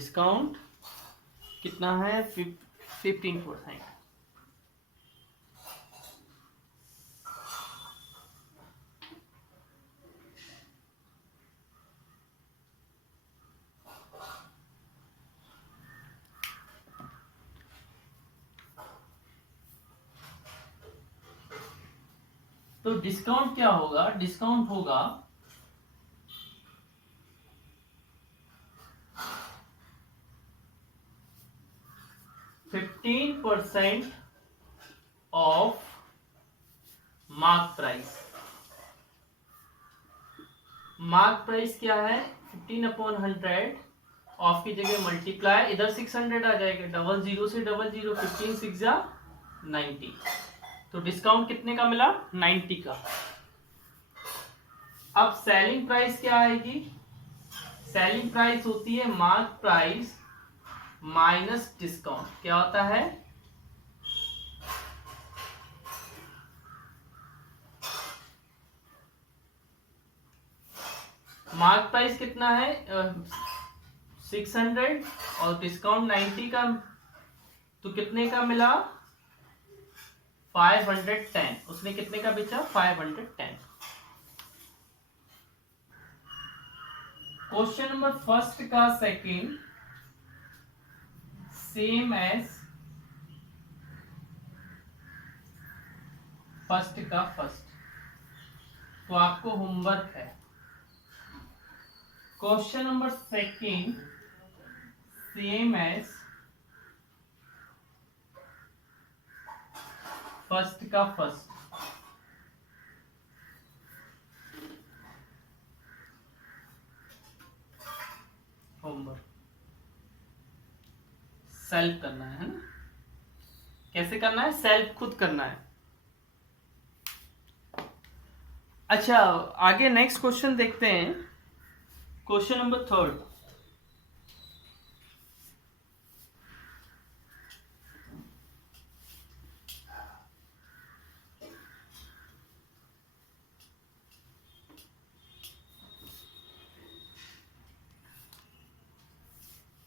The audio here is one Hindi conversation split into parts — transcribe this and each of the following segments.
डिस्काउंट कितना है 15%। तो डिस्काउंट क्या होगा, डिस्काउंट होगा 15% of mark price. Mark price क्या है 15/100, ऑफ की जगह मल्टीप्लाई, इधर 600 आ जाएगा, डबल जीरो से डबल जीरो, 15 6 जा 90। तो डिस्काउंट कितने का मिला 90 का। अब सेलिंग प्राइस क्या आएगी, सेलिंग प्राइस होती है मार्क प्राइस माइनस डिस्काउंट। क्या होता है, मार्क प्राइस कितना है 600 और डिस्काउंट 90 का, तो कितने का मिला 510। उसने कितने का बेचा 510। क्वेश्चन नंबर फर्स्ट का सेकंड सेम एज फर्स्ट का फर्स्ट, तो आपको होमवर्क है question number second same as first का फर्स्ट। होमवर्क सेल्फ करना है ना, कैसे करना है, सेल्फ खुद करना है। अच्छा आगे नेक्स्ट क्वेश्चन देखते हैं, question number third.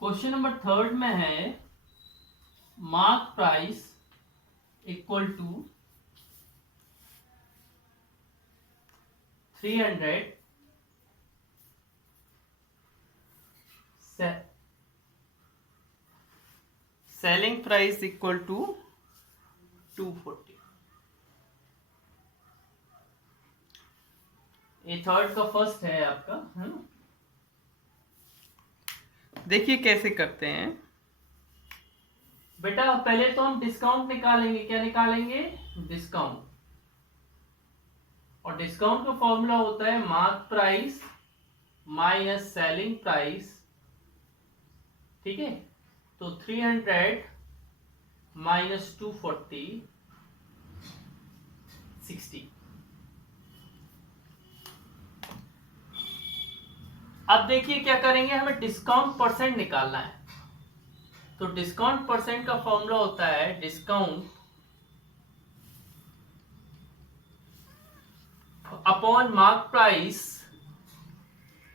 Question number third में है mark price equal to 300 selling price equal to 240। ये थर्ड का फर्स्ट है आपका, है ना। देखिए कैसे करते हैं बेटा, पहले तो हम डिस्काउंट निकालेंगे। क्या निकालेंगे, डिस्काउंट। और डिस्काउंट का फॉर्मूला होता है mark price minus selling price, ठीक है। तो 300 माइनस 240 60। अब देखिए क्या करेंगे, हमें डिस्काउंट परसेंट निकालना है। तो डिस्काउंट परसेंट का फॉर्मूला होता है discount upon mark price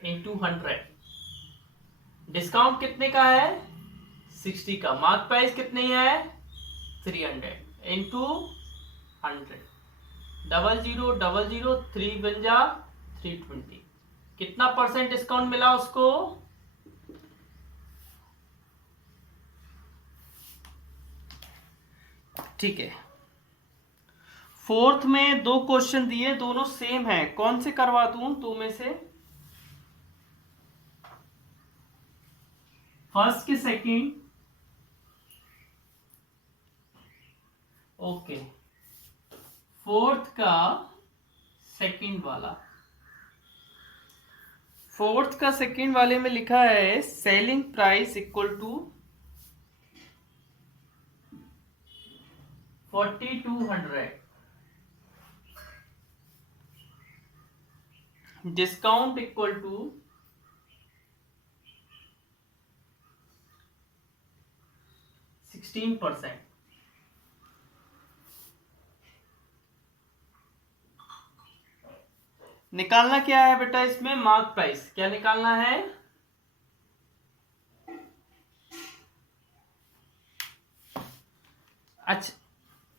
into 100। Discount कितने का है 60 का, मार्क प्राइस कितनी है 300 इनटू 100, डबल जीरो 3 बन जा 320। कितना परसेंट डिस्काउंट मिला उसको, ठीक है। फोर्थ में दो क्वेश्चन दिए, दोनों सेम है, कौन से करवा दूं दो में से, फर्स्ट के सेकंड, ओके। फोर्थ का सेकंड वाला, फोर्थ का सेकंड वाले में लिखा है selling price equal to 4200, discount equal to 16%। निकालना क्या है बेटा इसमें, मार्क प्राइस। क्या निकालना है, अच्छा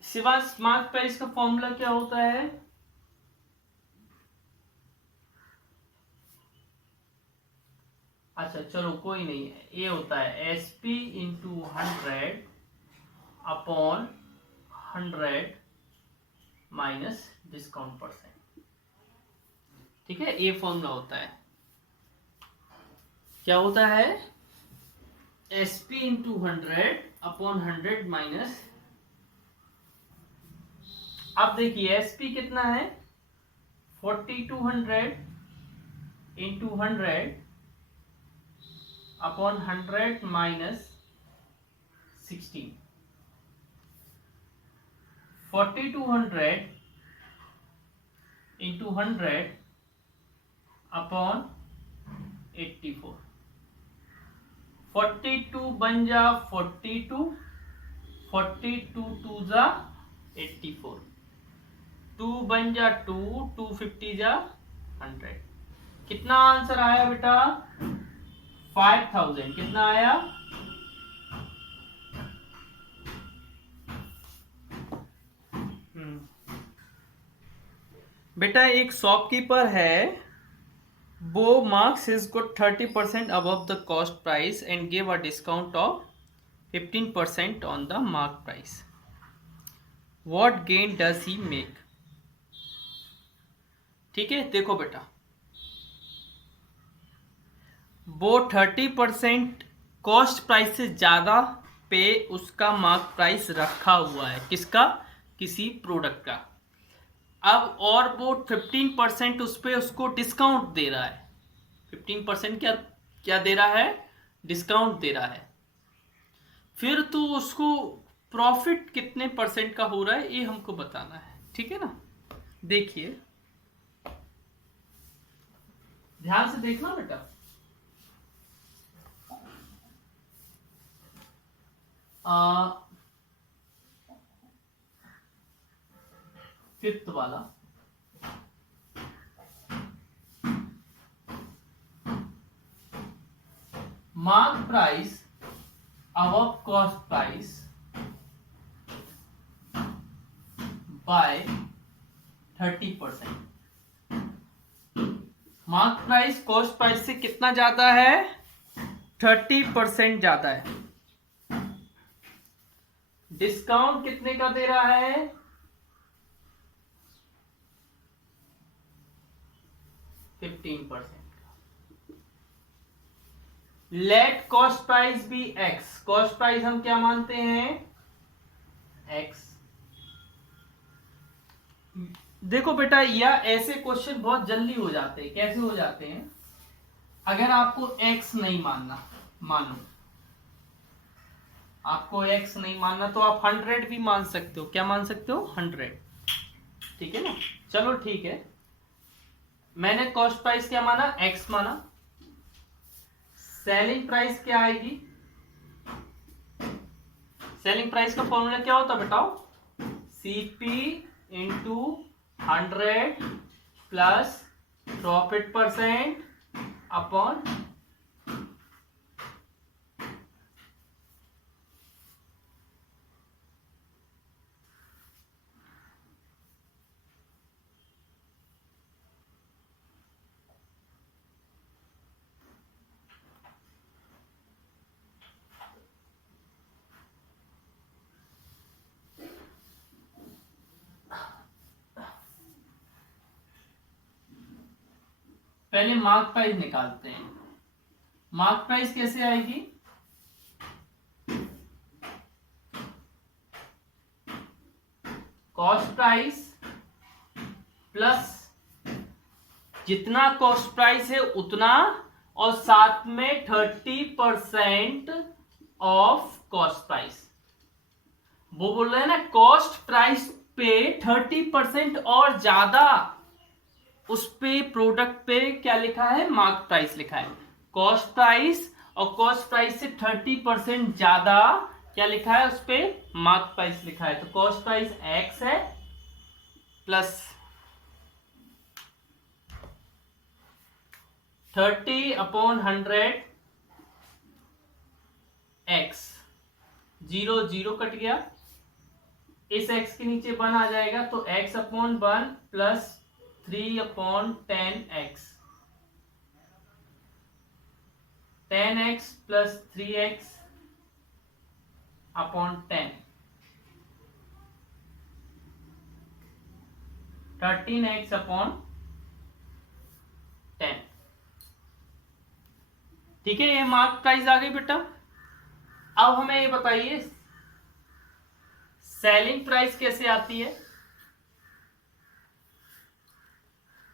शिवा, स्मार्ट प्राइस का फॉर्मूला क्या होता है? अच्छा चलो कोई नहीं है, ये होता है SP into 100 upon 100 minus discount %। ठीक है, ये फॉर्मूला होता है। क्या होता है? SP इंटू 100 अपॉन 100 माइनस, अब देखिए SP कितना है, 4200 into 100 upon 100 minus 16, 4200 into 100 upon 84, 42 बन जा 42, 42 टू जा 84, 2 बन जा 2, 250 जा 100। कितना आंसर आया बेटा? 5000। कितना आया? बेटा एक शॉपकीपर है, वो marks his good 30% above the cost price and gave a discount of 15% on the mark price. What gain does he make? ठीक है, देखो बेटा, वो 30% कॉस्ट प्राइस से ज्यादा पे उसका मार्क प्राइस रखा हुआ है। किसका? किसी प्रोडक्ट का। अब और वो 15% उस पे उसको डिस्काउंट दे रहा है। 15% क्या क्या दे रहा है? डिस्काउंट दे रहा है। फिर तो उसको प्रॉफिट कितने % का हो रहा है ये हमको बताना है। ठीक है ना? देखिए, ध्यान से देखना बेटा। फिफ्थ वाला, mark price above cost price by 30%। Mark price cost price से कितना ज्यादा है? 30% ज्यादा है। डिस्काउंट कितने का दे रहा है? 15%। Let cost price be x. Cost price हम क्या मानते हैं? एक्स। देखो बेटा, या ऐसे क्वेश्चन बहुत जल्दी हो जाते हैं। कैसे हो जाते हैं? अगर आपको एक्स नहीं मानना, मानो आपको एक्स नहीं मानना तो आप 100 भी मान सकते हो। क्या मान सकते हो? 100। ठीक है ना? चलो ठीक है, मैंने कॉस्ट प्राइस क्या माना? एक्स माना। सेलिंग प्राइस क्या आएगी? सेलिंग प्राइस का फॉर्मूला क्या होता है बताओ? CP into 100 plus profit % upon पहले मार्क प्राइस निकालते हैं। मार्क प्राइस कैसे आएगी? कॉस्ट प्राइस प्लस जितना कॉस्ट प्राइस है उतना, और साथ में 30% ऑफ कॉस्ट प्राइस। वो बोल रहे हैं ना, कॉस्ट प्राइस पे 30% और ज्यादा, उस पे प्रोडक्ट पे क्या लिखा है? मार्क प्राइस लिखा है। कॉस्ट प्राइस और कॉस्ट प्राइस से 30% ज्यादा क्या लिखा है? उस पे मार्क प्राइस लिखा है। तो कॉस्ट प्राइस एक्स है प्लस 30/100 एक्स, 0 0 कट गया, इस x के नीचे 1 आ जाएगा तो x upon 1 plus 3 upon 10x, 10x plus 3x upon 10, 13x upon 10। ठीक है, ये मार्क प्राइस आ गई बेटा। अब हमें ये बताइए सेलिंग प्राइस कैसे आती है।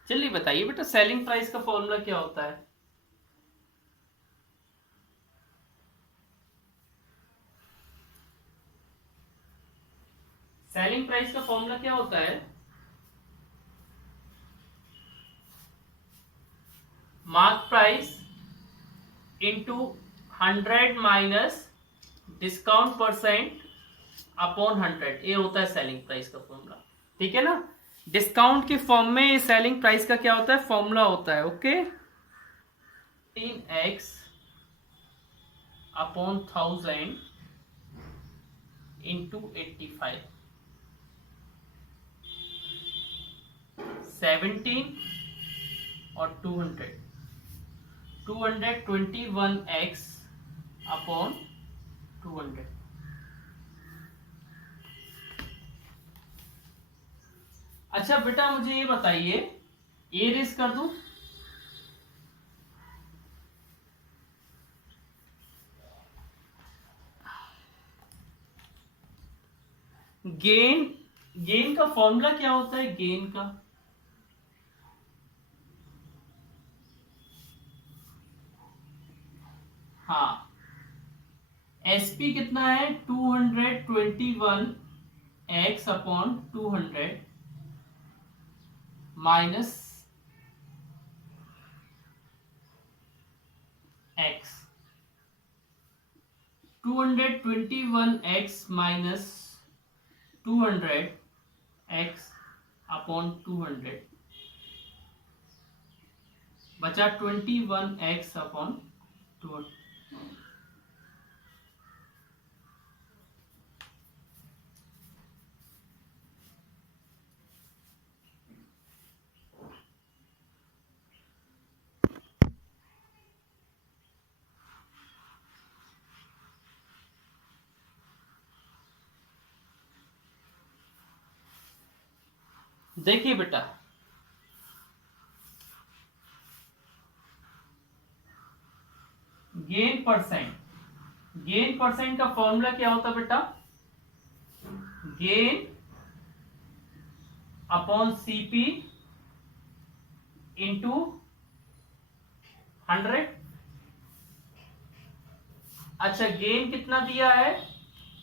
चलिए बताइए बेटा, सेलिंग प्राइस का फॉर्मूला क्या होता है। सेलिंग प्राइस का फॉर्मूला क्या होता है। Mark price into 100 minus discount percent upon 100, ये होता है सेलिंग प्राइस का फॉर्मूला। ठीक है ना, डिस्काउंट के फॉर्म में सेलिंग प्राइस का क्या होता है, फॉर्मूला होता है। ओके, 3x अपॉन 1000 इंटू 85, 17 और 200, 221x अपॉन 200। अच्छा बेटा मुझे ये बताइए, ये रेस कर दूं, गेन, गेन का फॉर्मूला क्या होता है गेन का। हाँ, एसपी कितना है 221x upon 200 minus x, 221x minus 200x upon 200 बचा 21x अपॉन 200। देखिए बेटा, गेन परसेंट, गेन परसेंट का फॉर्मूला क्या होता है बेटा, गेन अपॉन सीपी इंटू 100। अच्छा, गेन कितना दिया है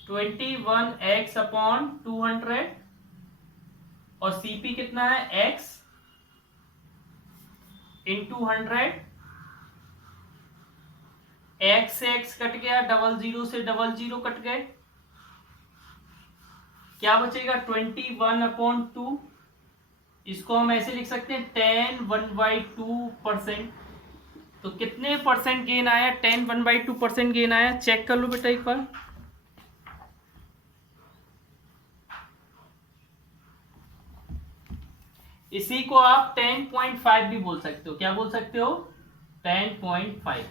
21x अपॉन 200 और सीपी कितना है x इंटू 100, एक्स से एक्स कट गया, 00 से 00 कट गए, क्या बचेगा 21 अपॉन 2। इसको हम ऐसे लिख सकते हैं 10 1/2%। तो कितने परसेंट गेन आया, 10 1/2% गेन आया, चेक कर लो बेटा एक बार। इसी को आप 10.5 भी बोल सकते हो, क्या बोल सकते हो 10.5।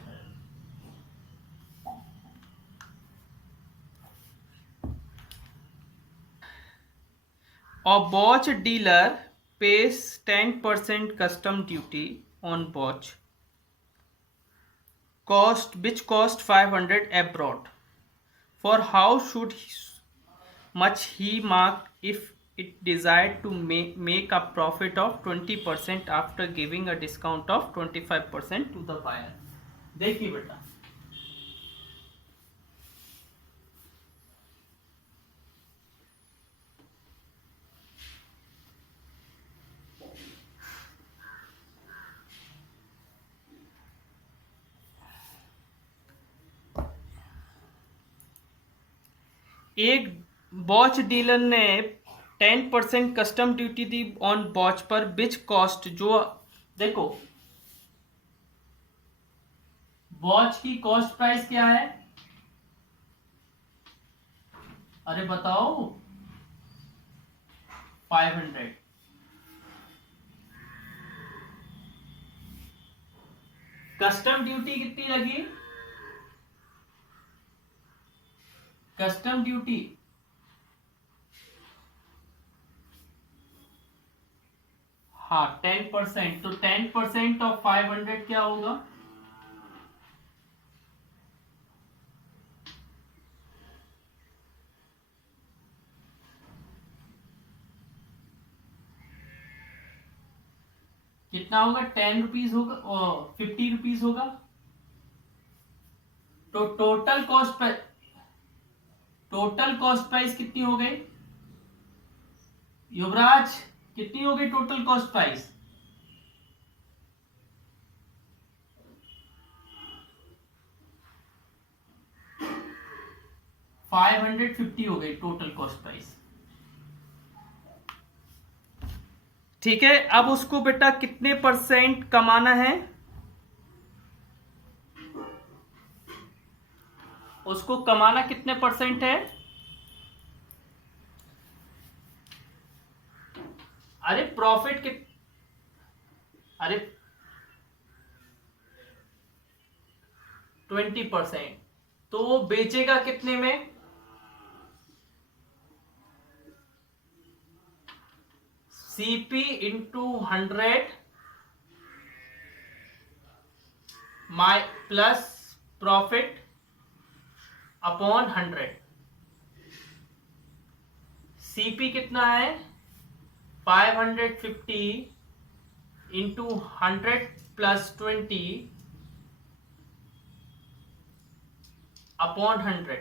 A watch dealer pays 10% custom duty on watch cost which cost 500 abroad. For how should much he mark if it desired to make a profit of 20% after giving a discount of 25% to the buyer। देखिए बेटा, एक वॉच डीलर ने 10% custom duty the on watch पर, बिच कॉस्ट, जो देखो वॉच की कॉस्ट प्राइस क्या है, अरे बताओ 500। कस्टम ड्यूटी कितनी लगी? कस्टम ड्यूटी हाँ 10%, तो 10% ऑफ 500 क्या होगा? कितना होगा? 10 रुपीज होगा और 50 रुपीज होगा। तो टोटल कॉस्ट प्राइस कितनी हो गई युवराज? कितनी हो गई टोटल कॉस्ट प्राइस? 550 हो गई टोटल कॉस्ट प्राइस। ठीक है, अब उसको बेटा कितने परसेंट कमाना है? उसको कमाना कितने परसेंट है? अरे प्रॉफिट अरे 20%, तो वो बेचेगा कितने में? सीपी इंटू 100 माई प्लस प्रॉफिट अपॉन 100। सीपी कितना है? 550 into 100 plus 20 upon 100।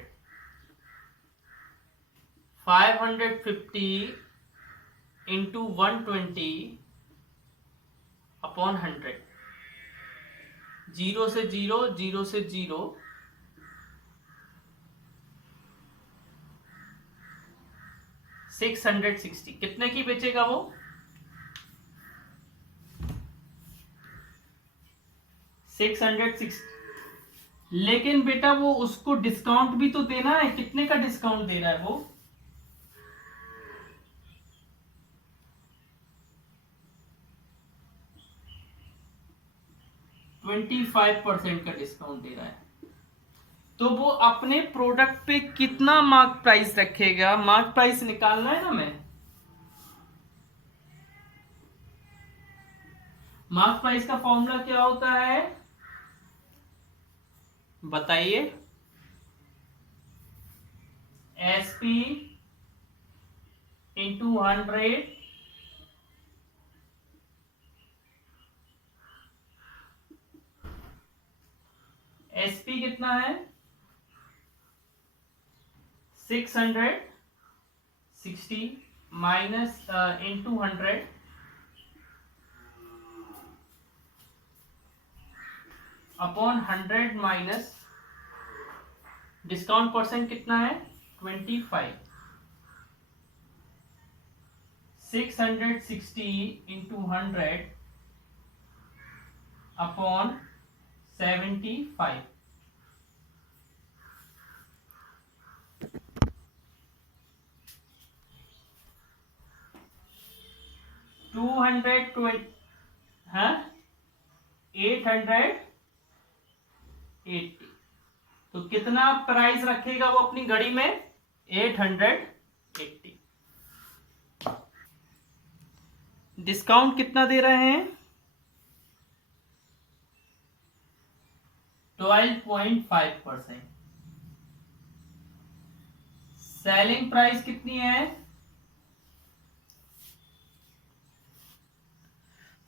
550 into 120 upon 100। 0 से 0, 0 से 0, 660। कितने की बेचेगा वो? 660। लेकिन बेटा वो उसको डिस्काउंट भी तो देना है। कितने का डिस्काउंट दे रहा है वो? %25 का डिस्काउंट दे रहा है। तो वो अपने प्रोडक्ट पे कितना मार्क प्राइस रखेगा? मार्क प्राइस निकालना है ना। मैं मार्क प्राइस का फॉर्मूला क्या होता है बताइए? SP इंटू 100 SP कितना है? 660 minus into 100 upon 100 minus discount percent कितना है? 25। 660 इंटू 100 अपॉन 75। 220 हाँ 880। तो कितना प्राइस रखेगा वो अपनी घड़ी में? 880। डिस्काउंट कितना दे रहे हैं? 12.5%। सेलिंग प्राइस कितनी है?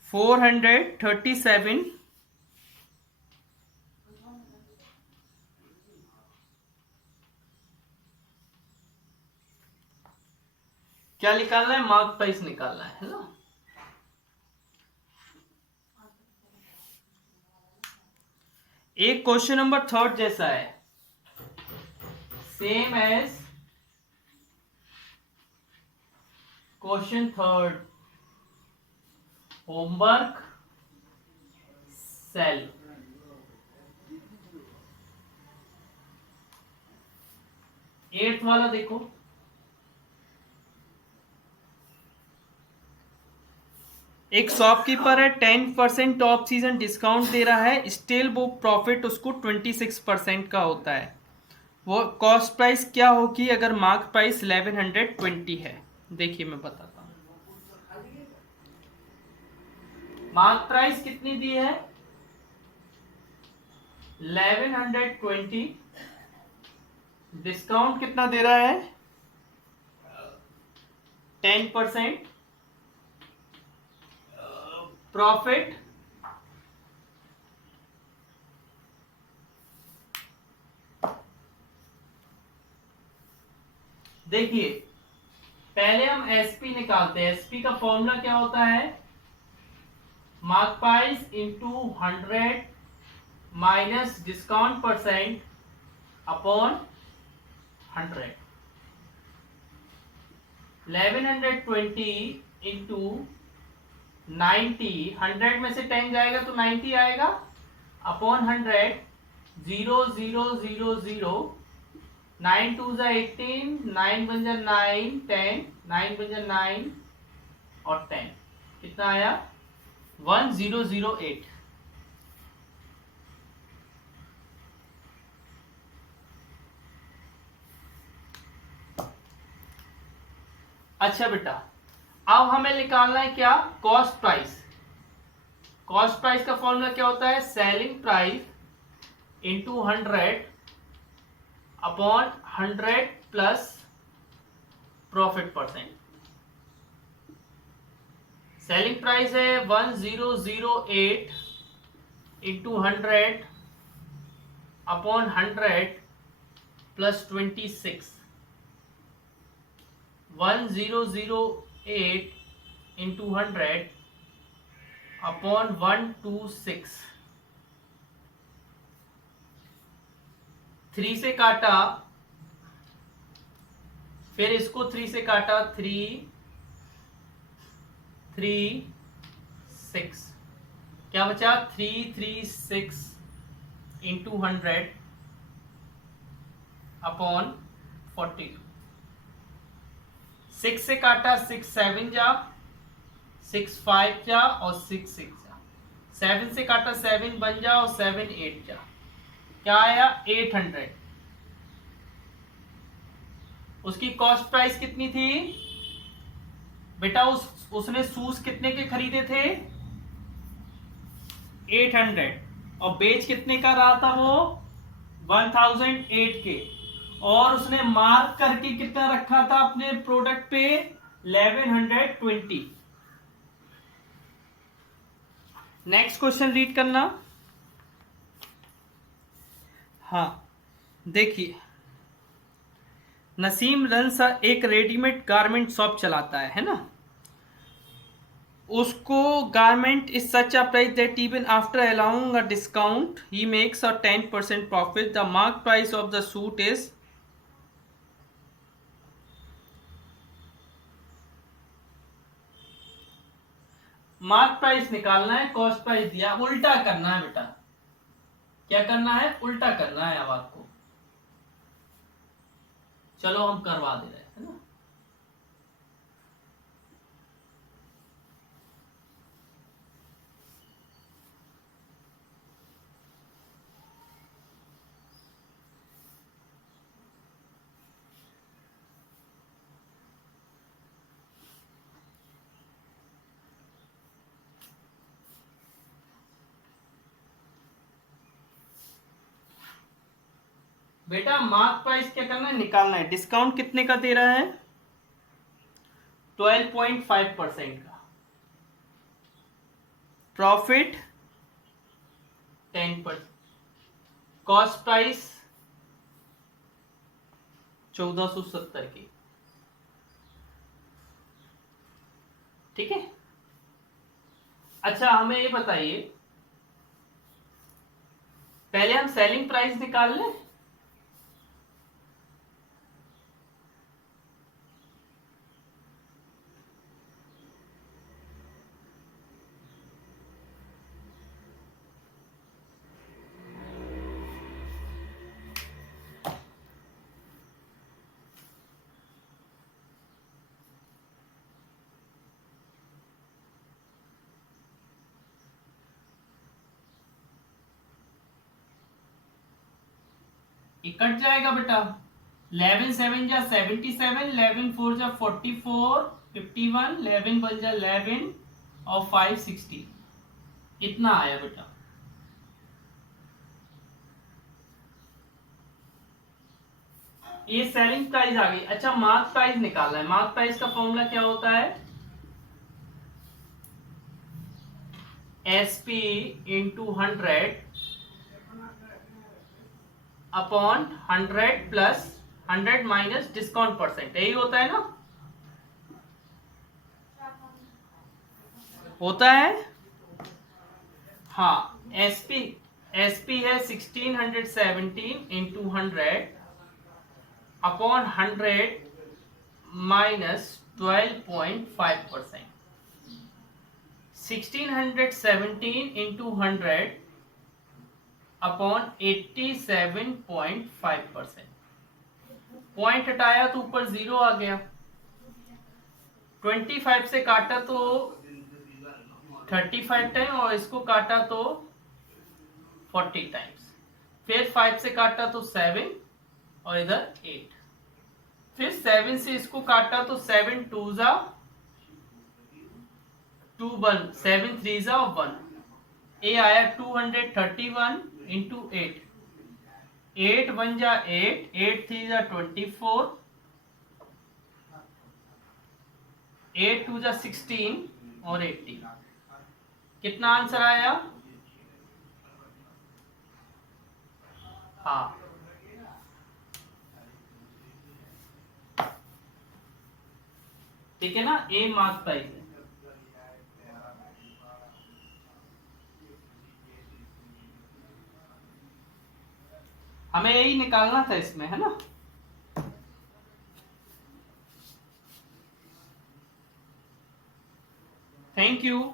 437। क्या निकालना है? मार्क प्राइस निकालना है ना। एक क्वेश्चन नंबर 3 जैसा है, सेम एज क्वेश्चन 3, होमवर्क सेल। 8th वाला देखो। एक शॉपकीपर है 10% ऑफ सीजन डिस्काउंट दे रहा है, स्टिल वो प्रॉफिट उसको 26% का होता है। वो कॉस्ट प्राइस क्या होगी अगर मार्क प्राइस 1120 है? देखिए मैं बताता हूँ। मार्क प्राइस कितनी दी है? 1120। डिस्काउंट कितना दे रहा है? 10%। प्रॉफिट देखिए, पहले हम एसपी निकालते हैं। एसपी का फॉर्मूला क्या होता है? Mark price into 100 minus discount percent upon 100। 1120 into 90, 100 में से 10 जाएगा तो 90 आएगा, अपॉन 100। 0 0 0 0, 9 2 जा 18, 9 बन जा 9, 10, 9 बन जा 9 और 10, कितना आया? 1008। अच्छा बेटा, अब हमें निकालना है क्या? Cost price. कॉस्ट प्राइस का फॉर्मूला क्या होता है? Selling price into 100 upon 100 plus profit percent. Selling price है 1008 into 100 upon 100 plus 26। 1008 into 100 upon 126। 3 से काटा, फिर इसको 3 से काटा, 3 3 6, क्या बचा? 336 इंटू 100 अपॉन 42। 6 से काटा, 6 7 जा, 6 5 जा और 6 6 जा। 7 से काटा 7 बन जा और 7 8 जा, क्या आया? 800। उसकी कॉस्ट प्राइस कितनी थी बेटा? उसने शूज कितने के खरीदे थे? 800। और बेच कितने का रहा था वो? 1008 के। और उसने मार्क करके कितना रखा था अपने प्रोडक्ट पे? 1120। नेक्स्ट क्वेश्चन रीड करना। हाँ देखिए, नसीम रंसा एक रेडीमेड गारमेंट शॉप चलाता है ना? उसको garment is such a price that even after allowing a discount he makes a 10% profit. The mark price of the suit is. Mark price निकालना है, कॉस्ट प्राइस दिया, उल्टा करना है बेटा। क्या करना है? उल्टा करना है अब आपको। चलो हम करवा दे रहे हैं, है ना? बेटा मार्क प्राइस क्या करना है? निकालना है। डिस्काउंट कितने का दे रहा है? 12.5% का। प्रॉफिट 10%। कॉस्ट प्राइस 1470 की। ठीक है। अच्छा हमें ये बताइए, पहले हम सेलिंग प्राइस निकाल लें। ये कट जाएगा बेटा, 11 7 जा 77, 11 4 जा 44, 51, 11 1 जा 11 और 5 60, इतना आया बेटा। ये सेलिंग प्राइस आ गई। अच्छा, मार्क प्राइस निकालना है। मार्क प्राइस का फॉर्मूला क्या होता है? SP into 100 upon 100 plus 100 minus discount percent, यही होता है ना? होता है हाँ। SP है 1617 into 100 upon 100 minus 12.5%। 1617 into 100 upon 87.5%। Point हटाया तो ऊपर 0 आ गया। 25 से काटा तो 35 टाइम और इसको काटा तो 40 टाइम्स। फिर 5 से काटा तो 7 और इधर 8। फिर 7 से इसको काटा तो 7 2 जा 2 1, 7 3 जा 1। ए आया 231 इंटू 8। 8 1 जा 8, 8 3 जा 24, 8 2 जा 16 और 80। कितना आंसर आया? हाँ, ठीक है ना? ए मार्क प्राइस है। हमें यही निकालना था इसमें, है ना? Thank you.